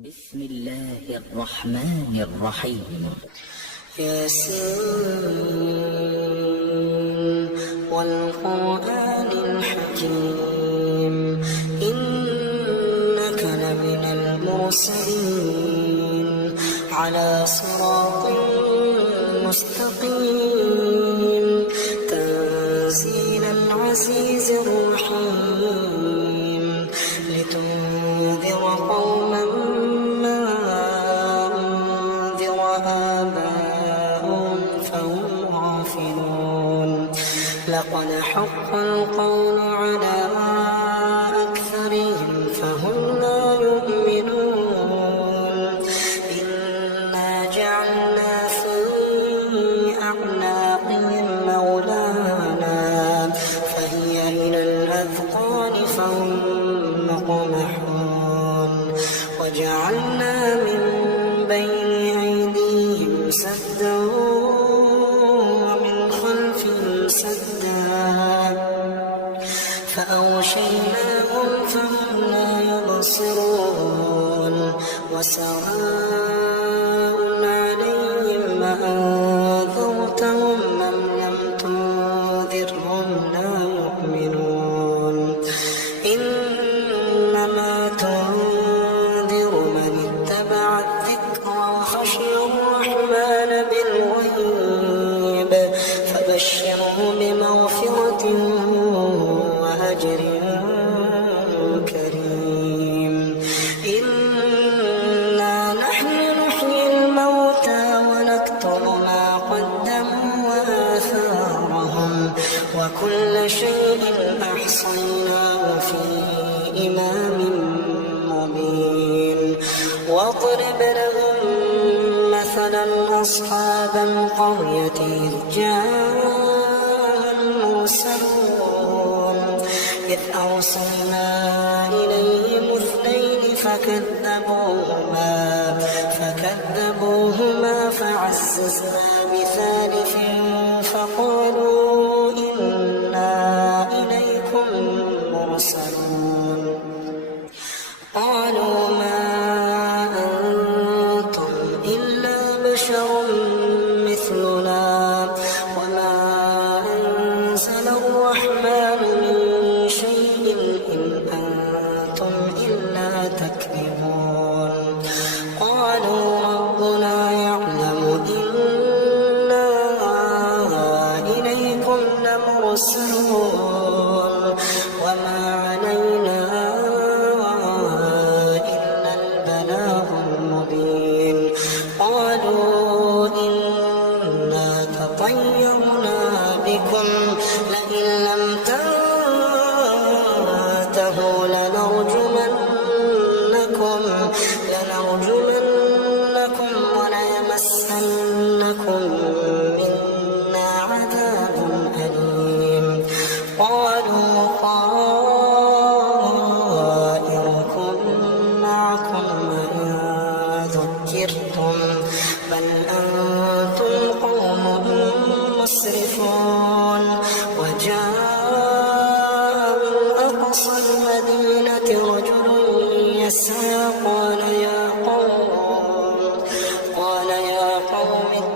بسم الله الرحمن الرحيم. ياسين والقرآن الحكيم إنك لمن المرسلين على صراط مستقيم تنزيل العزيز الرحيم لتنذر قوما لقد حق القول على أكثرهم فهم لا يؤمنون إنا جعلنا في أعناقهم مولانا فهي إلى الأذقان فهم مقمحون وجعلنا من بين أيديهم سدا فأغشيناهم فهم لا يبصرون وسواء عليهم أأنذرتهم أم لم تنذرهم لا يؤمنون إنما تنذر من اتبع الذكر وخشي الرحمن بالغيب فبشره بمغفرة وأجر كريم إنا نحن نحيي الموتى ونكتب ما قدموا وآثارهم وكل شيء أحصيناه في إمام مبين واضرب لهم مثلا أصحاب القرية إذ جاء المرسلون إذ أرسلنا إليهم اثنين فكذبوهما فعززنا بثالث فقالوا إنا إليكم مرسلون قالوا ما أنتم إلا بشر مثلنا وما أنزل الرحمن من شيء إن أنتم إلا تكذبون قالوا ربنا يعلم إنا إليكم لمرسلون وما علينا إلا البلاغ المبين قالوا إنا تطيرنا بكم لئن لم تنتهوا لنرجمنكم وليمسنكم منا عذاب أليم قالوا طائركم معكم وإن ذكرتم بل أنتم قوم مسرفون وجاء من أقصى المدينة رجل يسعى قال يا قوم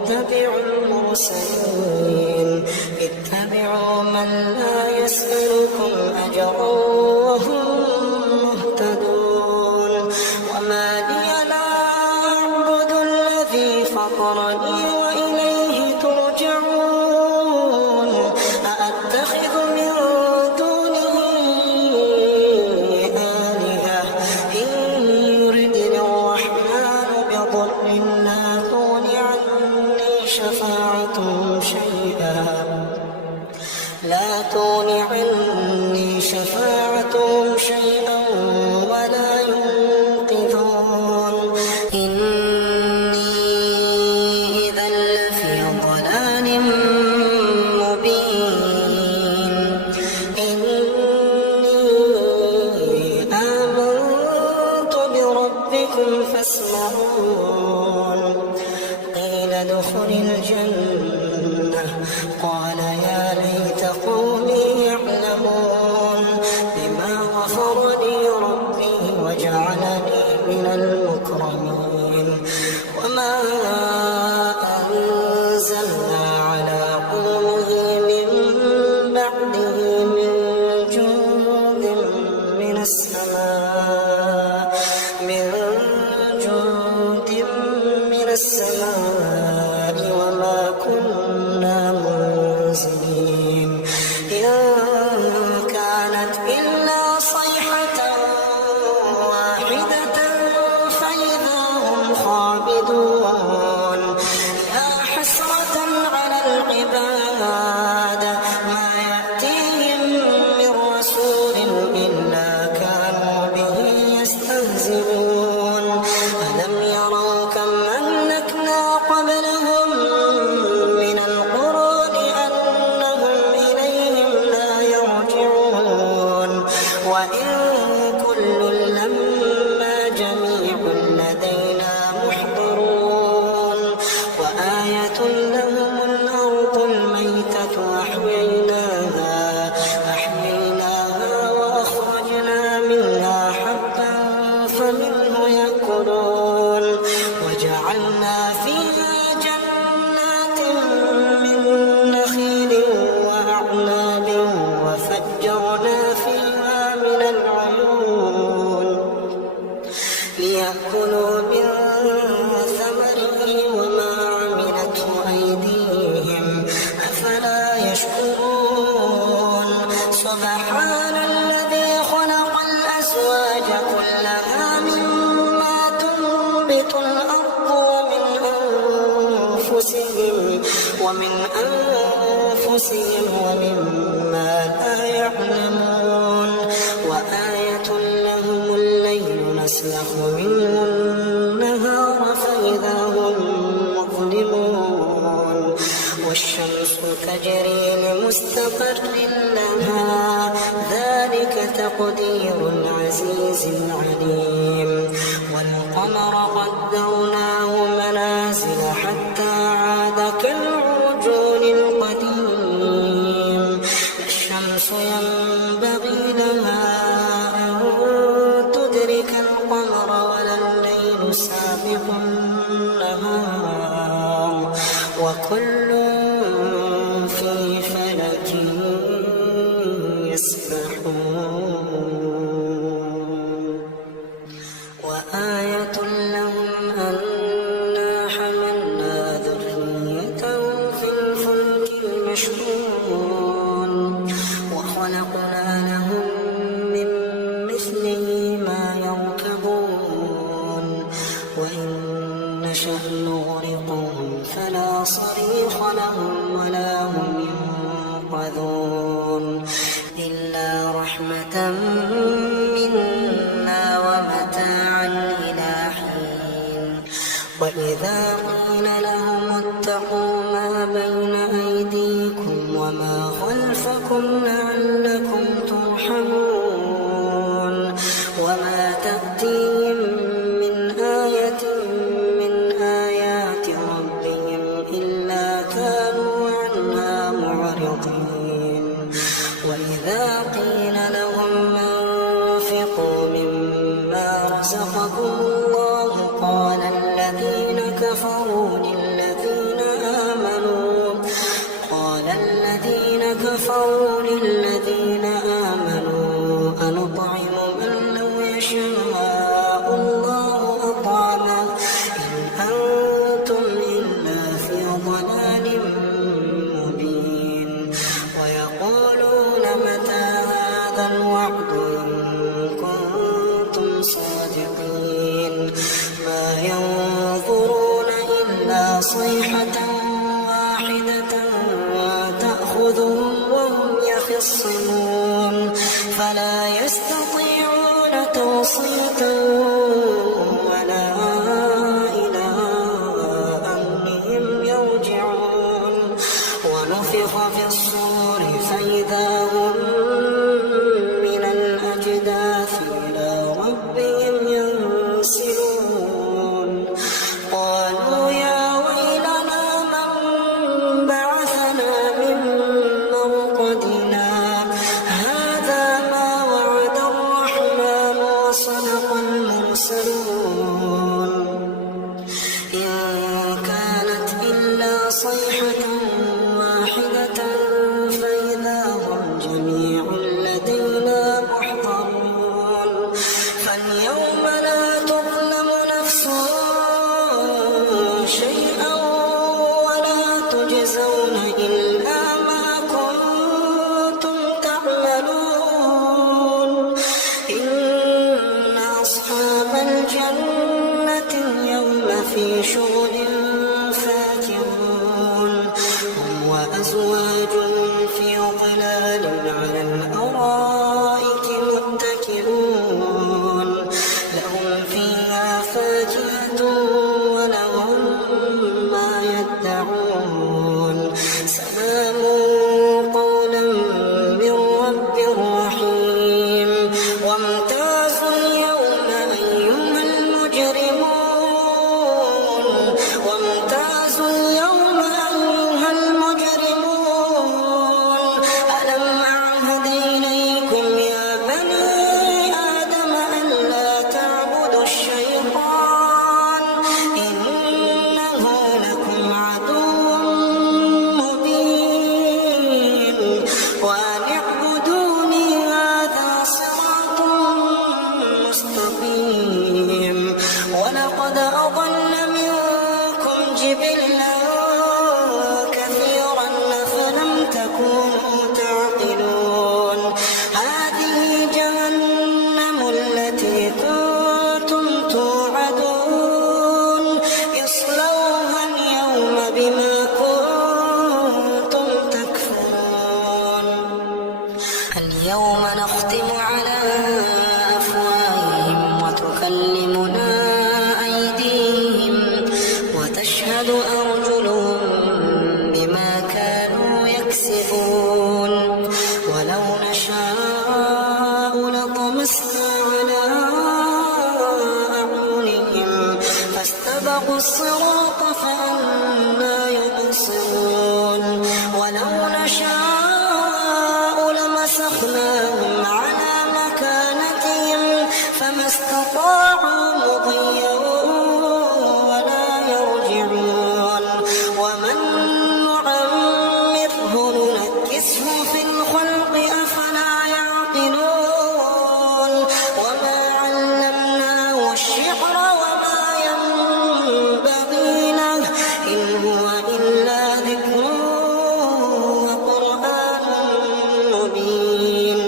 اتبعوا المرسلين اتبعوا من لا يسألكم أجرا وهم مهتدون وما لي لا أعبد الذي فطرني وإليه ترجعون أأتخذ من دونه آلهة إن يردني الرحمن بضر لا تغن عني شفاعتهم شيئا ولا ينقذون إني إذا لفي ضلال مبين إني آمنت بربكم فاسمعون قيل ادخل الجنة قال يا ليت قومي يعلمون بما غفر لي ربي وجعلني من المكرمين وما أنزلنا على قومه من بعده من جند من السماء وما كنا منزلين إن كانت إلا صيحة واحدة فإذا هم خامدون يا حسرة على العباد ما يأتيهم من رسول إلا كانوا به يستهزئون ألم يروا كم أهلكنا قبلهم من القرون أنهم إليهم لا يرجعون وإن كل لما جميع لدينا محضرون وآية لهم الأرض الميتة أحييناها وأخرجنا منها حبا فمنه يأكلون وجعلنا فيها جنات من نخيل وأعناب وفجرنا فيها من العيون ليأكلوا من ثمره وما عملته أيديهم أفلا يشكرون سبحان الذي خلق الأزواج كلها مما تنبت الأرض ومن أنفسهم ومما لا يعلمون وآية لهم الليل نسلخ منه النهار فإذا هم مظلمون والشمس تجري لمستقر لها ذلك تقدير العزيز العليم والقمر قدرناه منازل حتى عاد كالعرجون القديم الشمس ينبغي لها أن تدرك القمر ولا الليل سابق النهار وكل في فلك يسبحون وآية لهم أنا حملنا ذريتهم في الفلك المشحون وخلقنا لهم من مثله ما يركبون وإن نشأ نغرقهم فلا صريخ لهم ولا هم ينقذون إلا رحمة منا ومتاعا إلى حين وإذا قيل لهم اتقوا ما بين أيديكم وما خلفكم لعلكم ترحمون وما تأتيهم من آية من آيات ربهم إلا كانوا عنها معرضين وإذا قيل لهم أنفقوا مما رزقكم الله قال الذين كفروا للذين آمنوا أنطعم من لو يشاء الله أطعمه إن أنتم إلا في ضلال مبين ويقولون متى هذا الوعد إن كنتم صادقين ما ينظرون إلا صيحة واحدة تأخذهم وهم يخصمون فلا يستطيعون توصية ولا إلى أهلهم يرجعون ونفخ في الصور فإذا هم من الأجداث إلى ربهم ينسلون قالوا يا ويلنا من بعثنا من مرقدنا في شغل فاكهون هم وأزواجهم في ظلال على الأرائك متكئون لهم فيها فاكهة ولهم ما يدعون سلام قولا من رب رحيم وامتازوا اليوم أيها المجرمون وامتازوا اليوم أيها المجرمون ألم أعهد إليكم يا بني آدم ألا تعبدوا الشيطان إنه لكم عدو مبين وأن اعبدوني هذا صراط مستقيم ولقد أضل منكم جبلا كثيرا أفلم تكونوا تعقلون هذه جهنم التي كنتم توعدون اصلوها اليوم بما كنتم تكفرون اليوم نختم على أفواههم وتكلمنا أيديهم وتشهد أرجلهم بما كانوا يكسبون ولو نشاء لطمسنا على أعينهم فاستبقوا الصراط فأنى يبصرون ولو نشاء لمسخناهم على مكانتهم فما استطاعوا مضيا ولا يرجعون ومن نعمره ننكسه في الخلق أفلا يعقلون وما علمناه الشعر وما ينبغي له إن هو إلا ذكر وقرآن مبين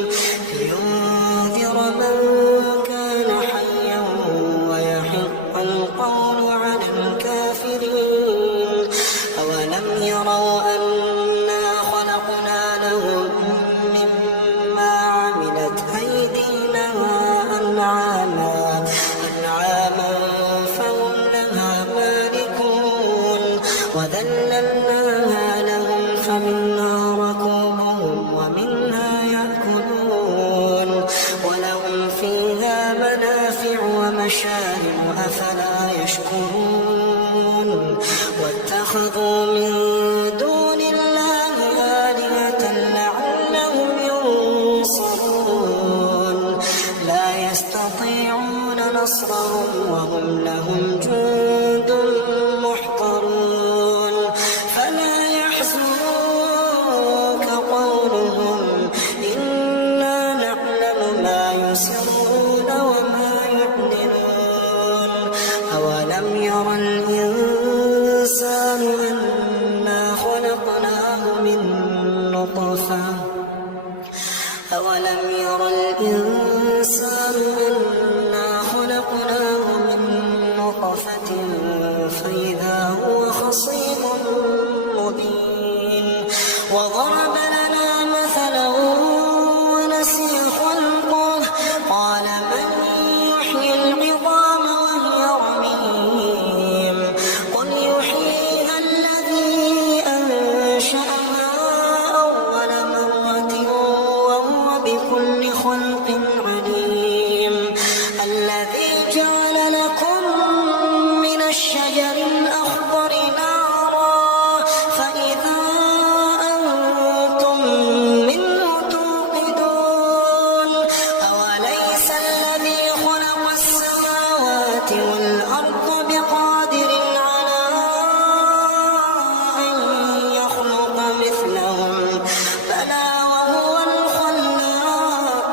لينذر من كان حيا ويحق القول على الكافرين أولم يروا أنا خلقنا لهم مما عملت أيدينا أنعاما فهم لها مالكون وذللناها لهم فمنها ركوبهم ومنها يأكلون ولهم فيها منافع ومشارب أفلا يشكرون واتخذوا من دون الله آلهة لعلهم ينصرون لا يستطيعون نصرهم وهم لهم جند محضرون فلا يحزنك قولهم إنا نعلم ما يسرون وما يعلنون أولم ير الإنسان أنا خلقناه من نطفة أولم ير الإنسان أنا خلقناه من نطفة فإذا هو خصيم مبين وضرب لنا مثلا ونسي خلقه قال من يحيي العظام وهي رميم قل يحييها الذي أنشأها أول مرة وهو بكل خلق عليم الذي جعل لكم من الشجر الأخضر نارا فإذا أنتم منه توقدون أوليس الذي خلق السماوات والأرض بقادر على أن يخلق مثلهم بلى وهو الخلاق